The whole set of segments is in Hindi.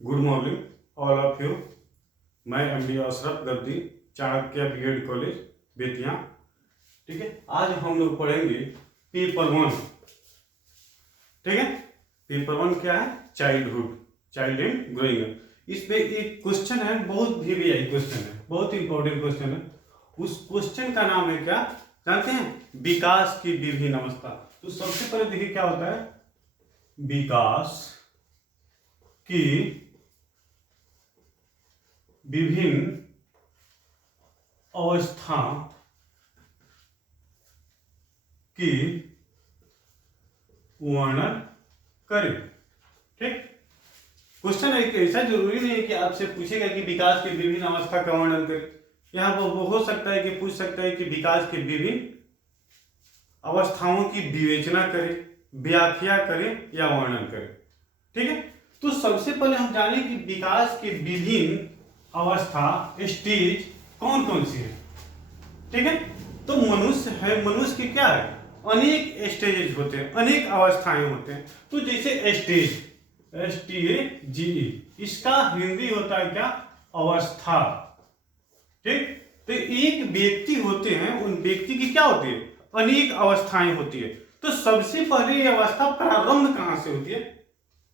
Good morning all of you. मैं एमडी अशरफ गर्दी, चाणक्य बीएड कॉलेज बेतिया। ठीक है, आज हम लोग पढ़ेंगे पेपर वन। ठीक है, पेपर वन क्या है? Childhood, child and growing up. इसमें एक क्वेश्चन है, बहुत वीवीआई क्वेश्चन है, बहुत इंपॉर्टेंट क्वेश्चन है। उस क्वेश्चन का नाम है क्या जानते हैं? विकास की विभिन्न अवस्था। तो सबसे पहले देखिए क्या होता है, विकास की विभिन्न अवस्था की वर्णन करें। ठीक, क्वेश्चन एक ऐसा जरूरी नहीं है कि आपसे पूछेगा कि विकास की विभिन्न अवस्था का वर्णन करें। यहाँ पर वो हो सकता है कि पूछ सकता है कि विकास की विभिन्न अवस्थाओं की विवेचना करें, व्याख्या करें या वर्णन करें। ठीक है, तो सबसे पहले हम जानें कि विकास की विभिन्न अवस्था स्टेज कौन कौन सी है। ठीक है, तो मनुष्य है, मनुष्य की क्या है, अनेक स्टेजेस होते हैं, अनेक अवस्थाएं होते हैं। तो जैसे स्टेज, STAGE, इसका हिंदी होता है क्या? अवस्था। ठीक, तो एक व्यक्ति होते हैं, उन व्यक्ति की क्या होती है? अनेक अवस्थाएं होती है। तो सबसे पहले ये अवस्था प्रारंभ कहां से होती है?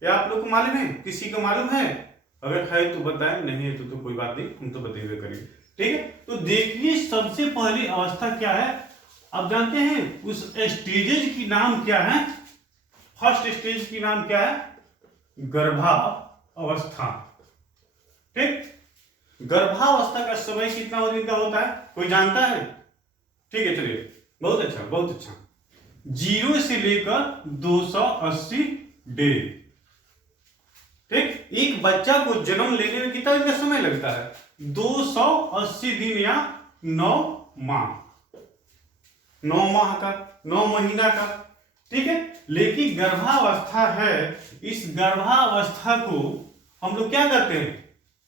क्या आप लोग को मालूम है? किसी को मालूम है? अगर है तो बताएं, नहीं है तो कोई बात नहीं, हम तो बताइए करेंगे। ठीक है, तो देखिए सबसे पहली अवस्था क्या है, आप जानते हैं उस स्टेजेज की नाम क्या है? फर्स्ट स्टेज की नाम क्या है? गर्भावस्था। ठीक, गर्भावस्था का समय कितना दिन का होता है, कोई जानता है? ठीक है, चलिए, बहुत अच्छा, बहुत अच्छा। 0 से लेकर 280 डे। ठीक, एक बच्चा को जन्म लेने में कितना दिन का समय लगता है? 280 दिन या 9 माह, 9 माह का, 9 महीना का। ठीक है, लेकिन गर्भावस्था है, इस गर्भावस्था को हम लोग क्या करते हैं?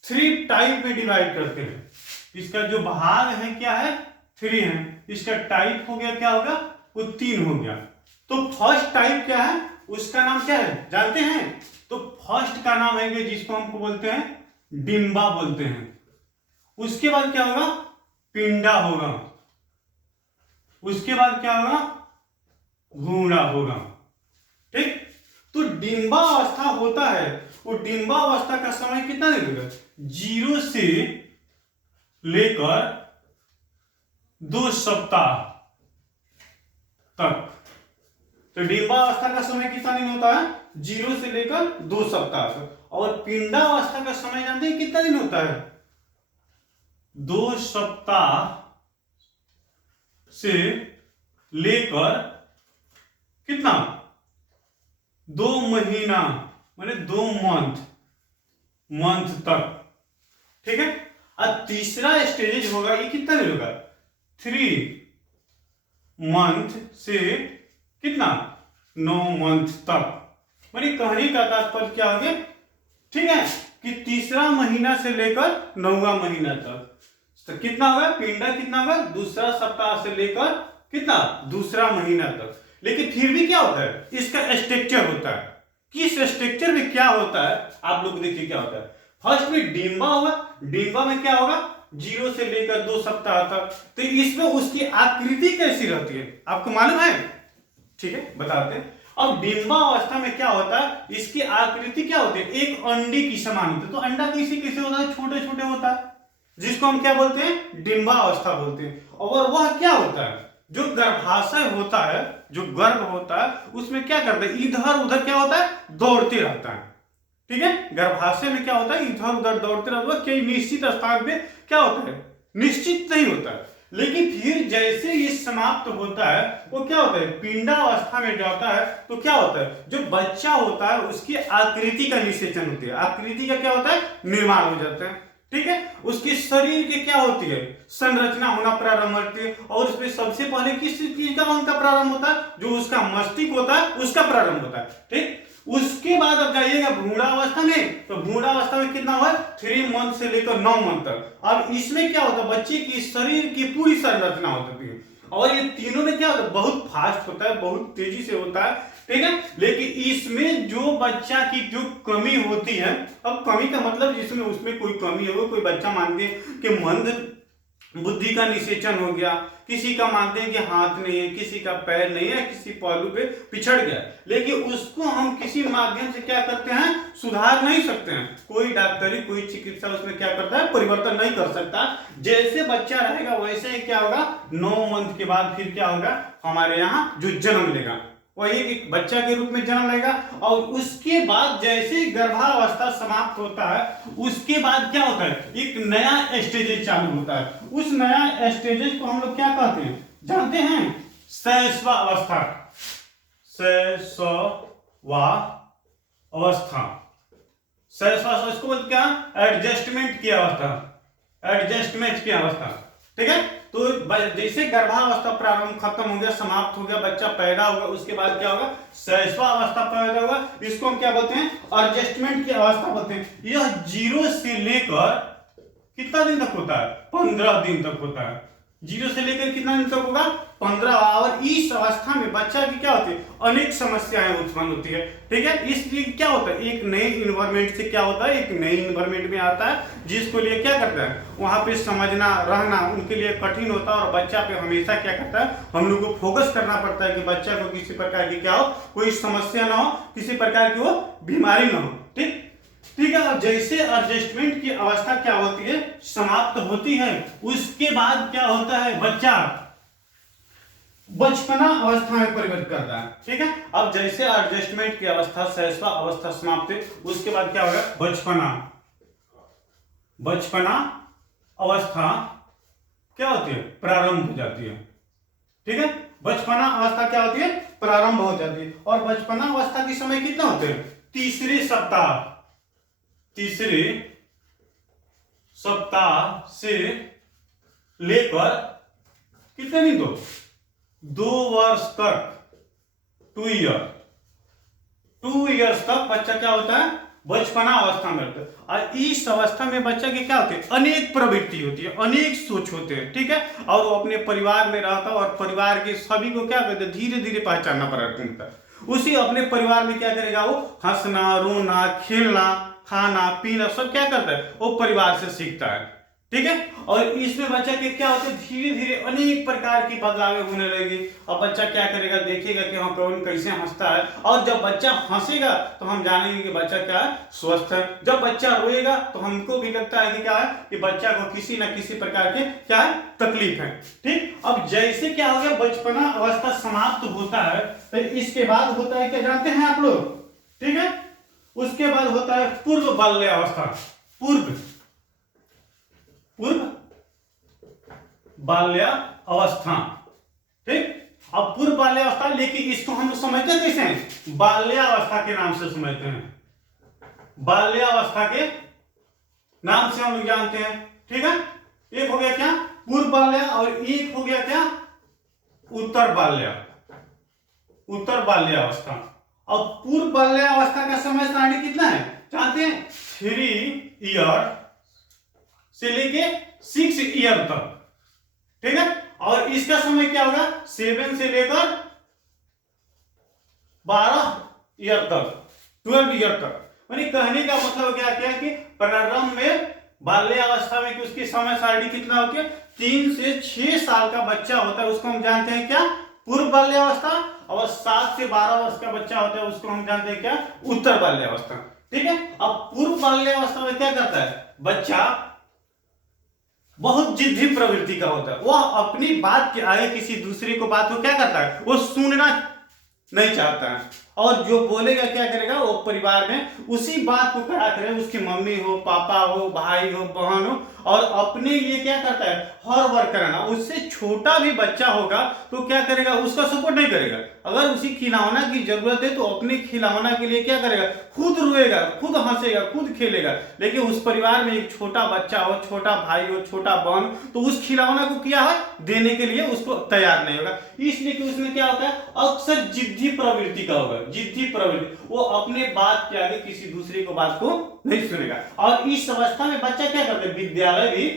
3 टाइप में डिवाइड करते हैं। इसका जो भाग है क्या है? 3 है। इसका टाइप हो गया, क्या होगा? वो 3 हो गया। तो फर्स्ट टाइप क्या है, उसका नाम क्या है जानते हैं? तो फर्स्ट का नाम है जिसको हमको बोलते हैं डिंबा बोलते हैं। उसके बाद क्या होगा? पिंडा होगा। उसके बाद क्या होगा? घूंडा होगा। ठीक, तो डिंबा अवस्था होता है, वो डिंबा अवस्था का समय कितना दिन होगा? 0 से लेकर 2 सप्ताह तक। तो डिंबावस्था का समय कितना दिन होता है? 0 से लेकर 2 सप्ताह तक। और पिंडावस्था का समय जानते हैं कितना दिन होता है? 2 सप्ताह से लेकर कितना? 2 महीना, माने 2 मंथ तक। ठीक है, अब तीसरा स्टेज होगा, ये कितना दिन होगा? 3 मंथ से कितना? 9 मंथ तक। मानी कहने का तात्पर्य क्या हो गया? ठीक है, कि तीसरा महीना से लेकर 9वां महीना तक। तो कितना होगा? पिंडा कितना होगा? दूसरा सप्ताह से लेकर कितना? दूसरा महीना तक। लेकिन फिर भी क्या होता है, इसका स्ट्रक्चर होता है। किस स्ट्रक्चर में क्या होता है आप लोग देखिए क्या होता है। फर्स्ट में डिंबा होगा, डिंबा में क्या होगा? 0 से लेकर 2 सप्ताह तक। तो इसमें उसकी आकृति कैसी रहती है आपको मालूम है? ठीक है, बताते हैं। अब डिंबा अवस्था में क्या होता है, इसकी आकृति क्या होती है? एक अंडे की समान होती है। तो अंडा कैसे होता है? छोटे छोटे होता है, जिसको हम क्या बोलते हैं? डिंबा अवस्था बोलते हैं। और वह क्या होता है, जो गर्भाशय होता है, जो गर्भ होता है, उसमें क्या करता है? इधर उधर क्या होता है? दौड़ते रहता है। ठीक है, गर्भाशय में क्या होता है? इधर उधर दौड़ते रहता है। कई निश्चित स्थान पे क्या होता है? निश्चित नहीं होता है। लेकिन फिर जैसे ये समाप्त होता है, वो क्या होता है? पिंडावस्था में जाता है। तो क्या होता है? जो बच्चा होता है उसकी आकृति का निषेचन होती है, आकृति का क्या होता है? निर्माण हो जाता है। ठीक है, उसके शरीर की क्या होती है? संरचना होना प्रारंभ होती है। और उसमें सबसे पहले किस चीज का उनका प्रारंभ होता है? जो उसका मस्तिष्क होता है उसका प्रारंभ होता है। ठीक, उसके बाद अब जाइएगा भ्रूणावस्था में। तो भ्रूणावस्था में कितना हुआ? 3 मंथ से लेकर 9 मंथ तक। अब इसमें क्या होता है? बच्चे की शरीर की पूरी संरचना होती है। और ये तीनों में क्या होता है? बहुत फास्ट होता है, बहुत तेजी से होता है। ठीक है। लेकिन इसमें जो बच्चा की जो कमी होती है, अब कमी का मतलब जिसमें उसमें कोई कमी हो, कोई बच्चा मानते हैं कि मंद बुद्धि का निषेचन हो गया, किसी का मानते हैं कि हाथ नहीं है, किसी का पैर नहीं है, किसी पहलू पे पिछड़ गया, लेकिन उसको हम किसी माध्यम से क्या करते हैं, सुधार नहीं सकते हैं। कोई डॉक्टरी कोई चिकित्सा उसमें क्या करता है, परिवर्तन नहीं कर सकता। जैसे बच्चा रहेगा वैसे ही क्या होगा, 9 मंथ के बाद फिर क्या होगा, हमारे यहाँ जो जन्म लेगा वही एक बच्चा के रूप में जन्म लेगा। और उसके बाद जैसे गर्भावस्था समाप्त होता है उसके बाद क्या होता है, एक नया स्टेजेस चालू होता है। उस नया स्टेजेस को हम लोग क्या कहते हैं, जानते हैं, शैशवावस्था। शैशवावस्था, शैशवावस्था इसको बोलते क्या, एडजस्टमेंट की अवस्था, एडजस्टमेंट की अवस्था, ठीक है। तो जैसे गर्भावस्था प्रारंभ खत्म हो गया, समाप्त हो गया, बच्चा पैदा होगा, उसके बाद क्या होगा, शैशवावस्था पैदा होगा। इसको हम क्या बोलते हैं, एडजस्टमेंट की अवस्था बोलते हैं। यह 0 से लेकर कितना दिन तक होता है, 15 दिन तक होता है। 0 से लेकर कितना दिन तक होगा, 15। और इस अवस्था में बच्चा की क्या होती है, अनेक समस्याएं उत्पन्न होती है, ठीक है। इसलिए क्या होता है, एक नए इन्वायरमेंट से क्या होता है, एक नए इन्वायरमेंट में आता है, जिसको लिए क्या करता है, वहां पे समझना रहना उनके लिए कठिन होता है। और बच्चा पे हमेशा क्या करता है, हम लोग को फोकस करना पड़ता है कि बच्चा को किसी प्रकार की क्या हो, कोई समस्या ना हो, किसी प्रकार की वो बीमारी ना हो, ठीक ठीक है। अब जैसे एडजस्टमेंट की अवस्था क्या होती है, समाप्त होती है, उसके बाद क्या होता है, बच्चा बचपना अवस्था में परिवर्तित करता है, ठीक है। अब जैसे एडजस्टमेंट की अवस्था, शैशव अवस्था समाप्त है, उसके बाद क्या होगा, बचपना, बचपना अवस्था क्या होती है, प्रारंभ हो जाती है, ठीक है। बचपना अवस्था क्या होती है, प्रारंभ हो जाती है। और बचपना अवस्था के समय कितना होते हैं, तीसरे सप्ताह, तीसरे सप्ताह से लेकर कितने दिन, 2 वर्ष तक, 2 ईयर, 2 ईयर्स तक बच्चा क्या होता है, बचपना अवस्था में होता है। और इस अवस्था में बच्चा की क्या होती है, अनेक प्रवृत्ति होती है, अनेक सोच होते हैं, ठीक है। और वो अपने परिवार में रहता है और परिवार के सभी को क्या करते हैं, धीरे धीरे पहचानना पड़ता है। उसी अपने परिवार में क्या करेगा, वो हंसना, रोना, खेलना, खाना पीना सब क्या करता है, वो परिवार से सीखता है, ठीक है। और इसमें बच्चा के क्या होते हैं, धीरे धीरे अनेक प्रकार की बदलावें होने लगेगी। अब बच्चा क्या करेगा, देखेगा कि हाँ कौन कैसे हंसता है, और जब बच्चा हंसेगा तो हम जानेंगे कि बच्चा क्या है, स्वस्थ है। जब बच्चा रोएगा तो हमको भी लगता है कि क्या है, कि बच्चा को किसी न किसी प्रकार के क्या है, तकलीफ है, ठीक। अब जैसे क्या हो गया, बचपना अवस्था समाप्त होता है, तो इसके बाद होता है क्या, जानते हैं आप लोग, ठीक है। उसके बाद होता है पूर्व बाल्यावस्था, पूर्व बाल्यावस्था, ठीक। अब पूर्व बाल्यावस्था, लेकिन इसको हम समझते कैसे हैं, बाल्यावस्था के नाम से समझते हैं, बाल्यावस्था के नाम से हम लोग जानते हैं, ठीक है। एक हो गया क्या, पूर्व बाल्य, और एक हो गया क्या, उत्तर बाल्य, उत्तर बाल्यावस्था। अब पूर्व बाल्यावस्था का समय सारणी कितना है, जानते हैं, 3 ईयर से लेके 6 ईयर तक, ठीक है। और इसका समय क्या होगा, 7 से लेकर 12 ईयर तक, 12 ईयर तक। यानी कहने का मतलब क्या क्या कि प्रारंभ में बाल्यावस्था में कि उसकी समय सारणी कितना होती है, 3 से 6 साल का बच्चा होता है, उसको हम जानते हैं क्या, पूर्व बाल्यावस्था। और 7 से 12 वर्ष का बच्चा होता है, उसको हम जानते हैं क्या, उत्तर बाल्यावस्था, ठीक है। अब पूर्व बाल्यावस्था में क्या करता है, बच्चा बहुत जिद्दी प्रवृत्ति का होता है, वह अपनी बात के आगे किसी दूसरे को बात को क्या करता है, वो सुनना नहीं चाहता है, और जो बोलेगा क्या करेगा, वो परिवार में उसी बात को कहा करे, उसकी मम्मी हो, पापा हो, भाई हो, बहन हो, और अपने लिए क्या करता है, हर वर्क कराना। उससे छोटा भी बच्चा होगा तो क्या करेगा, उसका सपोर्ट नहीं करेगा। अगर उसी खिलौना की जरूरत है तो अपने खिलौना के लिए क्या करेगा, खुद रोएगा, खुद हंसेगा, खुद खेलेगा। लेकिन उस परिवार में एक छोटा बच्चा हो, छोटा भाई हो, छोटा बहन, तो उस खिलौना को क्या है, देने के लिए उसको तैयार नहीं होगा। इसलिए कि उसमें क्या होता है, अक्सर जिद्दी प्रवृत्ति का होगा, जिद्दी प्रवृत्ति, वो अपने बात के आगे किसी दूसरे को बात को नहीं सुनेगा। और इस अवस्था में बच्चा क्या करता है, विद्यालय भी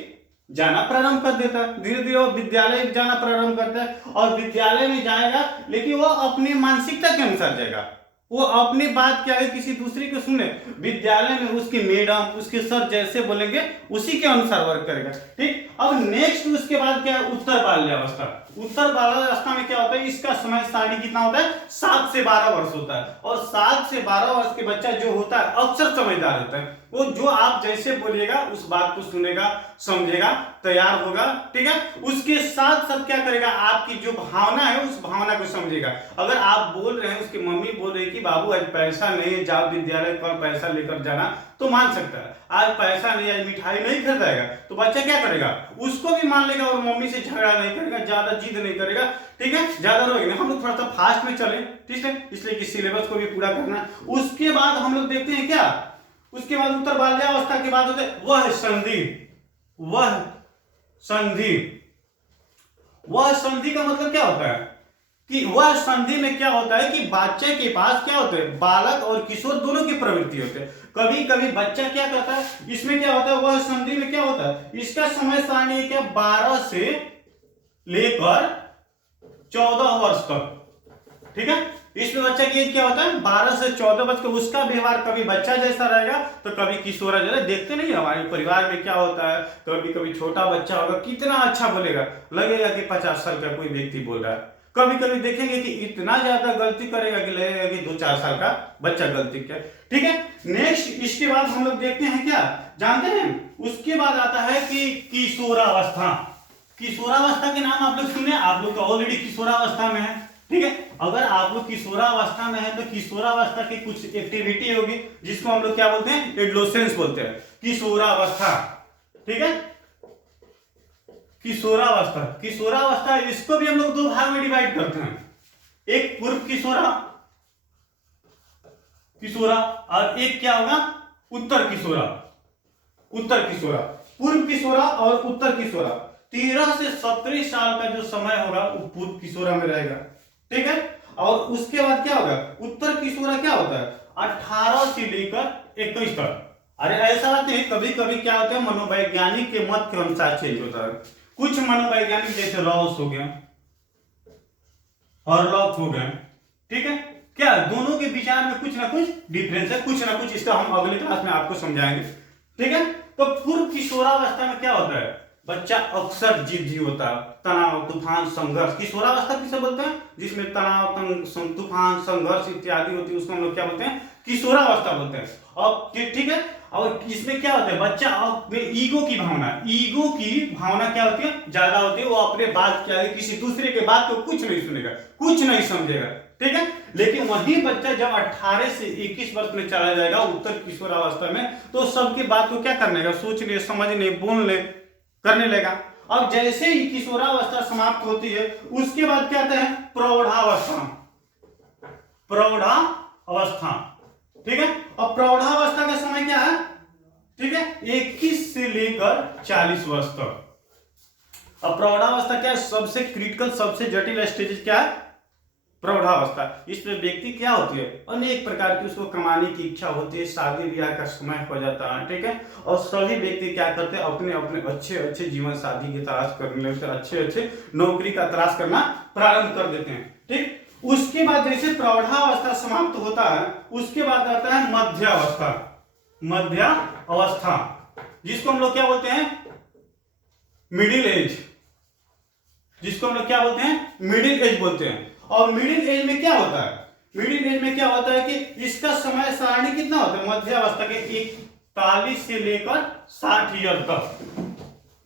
जाना प्रारंभ कर देता है, धीरे धीरे वो विद्यालय जाना प्रारंभ करता है और विद्यालय में जाएगा, लेकिन वो अपनी मानसिकता के अनुसार जाएगा, वो अपनी बात क्या है किसी दूसरे को सुने, विद्यालय में उसकी मैडम उसके सर जैसे बोलेंगे उसी के अनुसार वर्क करेगा। ठीक, अब नेक्स्ट उसके बाद क्या है, उत्तर बाल्यावस्था। उत्तर बाल्यावस्था में क्या होता है, इसका समय सारणी कितना होता है, 7 से 12 वर्ष होता है। और 7 से 12 वर्ष के बच्चा जो होता है अक्सर समझदार होता है, वो जो आप जैसे बोलिएगा उस बात को सुनेगा, समझेगा, तैयार होगा। ठीक है, उसके साथ साथ क्या करेगा, आपकी जो भावना है उस भावना को समझेगा। अगर आप बोल रहे हैं, उसकी मम्मी बोल रही है कि बाबू आज पैसा नहीं है, जाओ विद्यालय कल पैसा लेकर जाना, तो मान सकता है। आज पैसा नहीं, आज मिठाई नहीं खरीदाएगा, तो बच्चा क्या करेगा, उसको भी मान लेगा और मम्मी से झगड़ा नहीं करेगा, ज्यादा जिद नहीं करेगा। ठीक है, ज्यादा रोएगा। हम लोग थोड़ा सा फास्ट में चले, ठीक है, इसलिए कि सिलेबस को भी पूरा करना। उसके बाद हम लोग देखते हैं क्या, उसके बाद उत्तर बाल्यावस्था के बाद होते वह संधि। वह संधि, वह संधि का मतलब क्या होता है कि वह संधि में क्या होता है कि बच्चे के पास क्या होते हैं, बालक और किशोर दोनों की प्रवृत्ति होते हैं। कभी कभी बच्चा क्या करता है, इसमें क्या होता है, वह संधि में क्या होता है, इसका समय सारणी क्या 12 से लेकर 14 वर्ष तक। ठीक है, इसमें बच्चा की एज क्या होता है 12 से 14 वर्ष का। उसका व्यवहार कभी बच्चा जैसा रहेगा तो कभी किशोरा जैसा। देखते नहीं हमारे परिवार में क्या होता है, कभी कभी छोटा बच्चा होगा कितना अच्छा बोलेगा, लगेगा कि 50 साल का कोई व्यक्ति बोल रहा है। कभी कभी देखेंगे कि इतना ज्यादा गलती करेगा कि लगेगा कि 2-4 साल का बच्चा गलती किया। ठीक है, नेक्स्ट इसके बाद हम लोग देखते हैं क्या, जानते हैं, उसके बाद आता है कि किशोरावस्था। किशोरावस्था के नाम आप लोग सुने, आप लोग तो ऑलरेडी किशोरावस्था में है। ठीक है, अगर आप लोग किशोरावस्था में है तो किशोरावस्था की कुछ एक्टिविटी होगी जिसको हम लोग क्या बोलते हैं, एडोलेसेंस बोलते हैं, किशोरावस्था। ठीक है, किशोरावस्था, किशोरावस्था इसको भी हम लोग 2 भाग में डिवाइड करते हैं, एक पूर्व किशोरा किशोरा और एक क्या होगा उत्तर किशोरा। उत्तर किशोरा, पूर्व किशोरा और उत्तर किशोरा। 13 से 17 साल का जो समय होगा वो पूर्व किशोरा में रहेगा। ठीक है, और उसके बाद क्या होगा, उत्तर किशोरा क्या होता है 18 से लेकर 21 तक। अरे ऐसा बात नहीं, कभी कभी क्या होता है मनोवैज्ञानिक के मत के अनुसार चेंज होता है। कुछ मनोवैज्ञानिक जैसे रॉस हो गया, हॉरलॉक हो गए, ठीक है, क्या दोनों के विचार में कुछ ना कुछ डिफरेंस है, कुछ ना कुछ, इसका हम अगले क्लास में आपको समझाएंगे। ठीक है, तो पूर्व किशोरावस्था में क्या होता है, बच्चा अक्सर जिद्दी होता है, तनाव, तूफान, संघर्ष। किशोरावस्था किसे बोलते हैं, जिसमें तनाव, तूफान, संघर्ष इत्यादि होती है, उसको हम लोग क्या बोलते हैं, किशोरावस्था बोलते हैं। अब ठीक है, और इसमें क्या होता है, बच्चा अपने ईगो की भावना क्या होती है, ज्यादा होती है। वो अपने बात क्या है, किसी दूसरे के बात को कुछ नहीं सुनेगा, कुछ नहीं समझेगा। ठीक है, लेकिन वही बच्चा जब 18 से 21 वर्ष में चला जाएगा उत्तर किशोरावस्था में, तो सबकी बात को क्या करने का, सोचने, समझने, बोलने, करने लगा। अब जैसे ही किशोरावस्था समाप्त होती है उसके बाद क्या आता है, प्रौढ़ावस्था। प्रौढ़ावस्था, ठीक है, और प्रौढ़ावस्था का समय क्या है, ठीक है, 21 से लेकर 40 वर्ष तक। अब प्रौढ़ावस्था क्या है, सबसे क्रिटिकल, सबसे जटिल स्टेज क्या है, प्रौढ़ावस्था। इसमें व्यक्ति क्या होती है, अनेक प्रकार की उसको कमाने की इच्छा होती है, शादी ब्याह का समय हो जाता है। ठीक है, और सभी व्यक्ति क्या करते हैं, अपने अपने अच्छे अच्छे जीवन साथी की तलाश करने लगते हैं, अच्छे अच्छे नौकरी का तलाश करना प्रारंभ कर देते हैं। ठीक, उसके बाद जैसे प्रौढ़ावस्था समाप्त होता है उसके बाद आता है मध्यावस्था। मध्यावस्था जिसको हम लोग क्या बोलते हैं, मिडिल एज, जिसको हम लोग क्या बोलते हैं, मिडिल एज बोलते हैं। और मिडिल एज में क्या होता है, मिडिल एज में क्या होता है कि इसका समय सारणी कितना होता है, मध्यावस्था के 41 से लेकर 60 ईयर तक।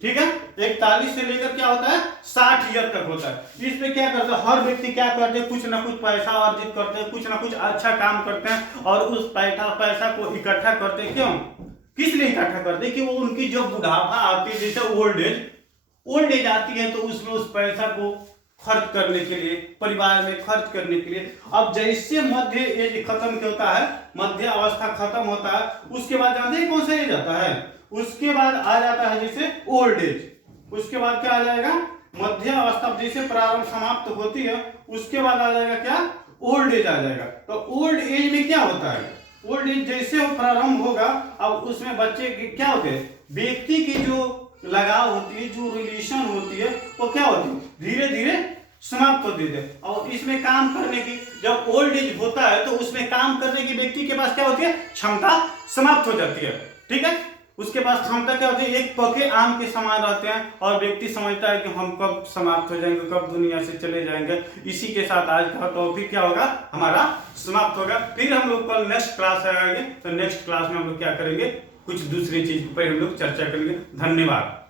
ठीक है, 41 से लेकर क्या होता है 60 ईयर तक होता है। इसमें क्या करता है, हर व्यक्ति क्या करते हैं, कुछ ना कुछ पैसा अर्जित करते हैं, कुछ ना कुछ अच्छा काम करते हैं और उस पैसा को इकट्ठा करते हैं। क्यों, किस लिए इकट्ठा करते हैं कि वो उनकी जो बुढ़ापा आती है, जैसे ओल्ड एज आती है, तो उसमें उस पैसा को खर्च करने के लिए, परिवार में खर्च करने के लिए। अब जैसे मध्य एज खत्म होता है, मध्य अवस्था खत्म होता है, उसके बाद जानते हैं कौन सा एज आता है, उसके बाद आ जाता है जैसे ओल्ड एज। उसके बाद क्या आ जाएगा, मध्य अवस्था जैसे प्रारंभ समाप्त होती है उसके बाद आ जाएगा क्या, ओल्ड एज आ जाएगा। तो ओल्ड एज में क्या होता है, ओल्ड एज जैसे वो प्रारंभ होगा, अब उसमें बच्चे क्या होते हैं, व्यक्ति की जो लगाव होती है, जो रिलेशन होती है, वो क्या होती है, धीरे धीरे समाप्त होती है। और इसमें काम करने की, जब ओल्ड एज होता है तो उसमें काम करने की व्यक्ति के पास क्या होती है, क्षमता समाप्त हो जाती है। ठीक है, उसके पास क्षमता क्या होती है, एक पके आम के समान रहते हैं, और व्यक्ति समझता है कि हम कब समाप्त हो जाएंगे, कब दुनिया से चले जाएंगे। इसी के साथ आज का टॉपिक क्या होगा, हमारा समाप्त होगा। फिर हम लोग कल नेक्स्ट क्लास आएंगे, तो नेक्स्ट क्लास में हम लोग क्या करेंगे, कुछ दूसरी चीज पर हम लोग चर्चा करेंगे। धन्यवाद।